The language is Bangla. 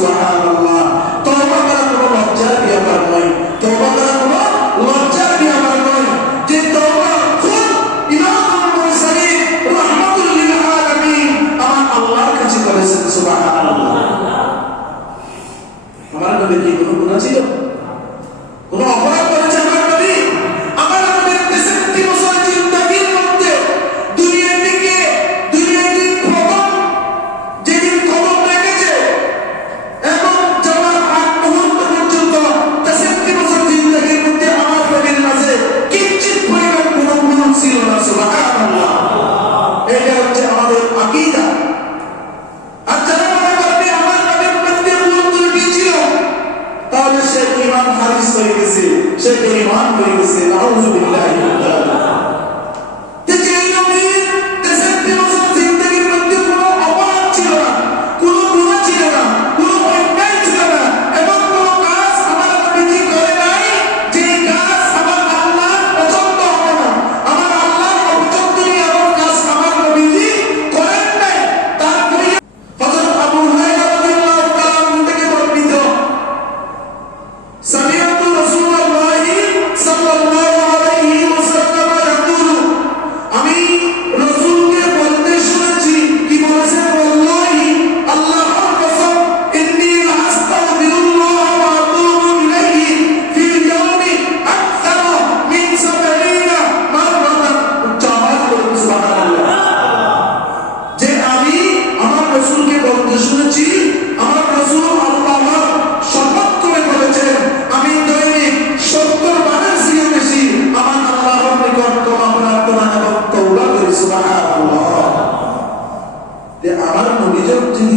সুবহানাল্লাহ। তওবা করা কোনো লজ্জার ব্যাপার নয়, তওবা করা কোনো লজ্জার ব্যাপার নয়। যে তওবা খুব ইমামুল মুরসালিন রাহমাতুল লিল আলামিন আমার আল্লাহর কাছে করেছেন সুবহানাল্লাহ। আমার নবী কি কোনো গুনাহ ছিল? কোনো অপরাধ করেছে আমার নবী? আমার নবীর 63 বছর জিন্দেগির মধ্যে দুনিয়াটি প্রথম যেদিন কদম রেখেছে এবং যাওয়ার আগ মুহূর্ত পর্যন্ত 63 বছর জিন্দেগির মধ্যে আমার নবীর মাঝে কিঞ্চিত পরিমাণ কোনো গুণ ছিল না সুবহানাল্লাহ। এটা হচ্ছে আমাদের আকীদা। আর যারা মনে করবে আমার নবীর মধ্যে গুণ ত্রুটি ছিল তাহলে সে ঈমান হারিস হয়ে গেছে, সে বেঈমান হয়ে গেছে। নাউযুবিল্লাহি মিন যালিক। যে নবীর 63 বছর জিন্দেগির মধ্যে কোনো অপরাধ ছিল না, কোনো গুনাহ ছিল না, কোনো অন্যায় ছিল না এবং কোনো কাজ আমার নবীজি করে নাই যে কাজ আমার আল্লাহ পছন্দ হবে না, আমার আল্লাহর অপছন্দনীয় এমন কাজ আমার নবীজি করেন নাই। তারপরে হযরত আবু হুরায়রা রাদিয়াল্লাহু তাআলা আনহু থেকে বর্ণিত সামিআতু রাসূলুল্লাহি সাল্লাল্লাহু আলাইহি ওয়াসাল্লাম ইয়াকুলু, আমি রাসূলকে বলতে শুনেছি, কি বলেছেন? ওয়াল্লাহি আল্লাহর কসম, ইন্নী লাআস্তাগফিরুল্লাহ ওয়া আতুবু ইলাইহি ফিল ইয়াওমি আকসারা মিন 70 মাররাতান। উচ্চারণ করুন সুবহানাল্লাহ। যে আমি আমার রাসূলকে বলতে শুনেছি, আমার রাসূল আল্লাহর শপথ করে বলেছেন আমি দৈনিক 70 বারের চেয়ে বেশি আমার আল্লাহর নিকট ক্ষমা প্রার্থনা এবং তওবা করি সুবহানাল্লাহ। যে আমার নবী যদি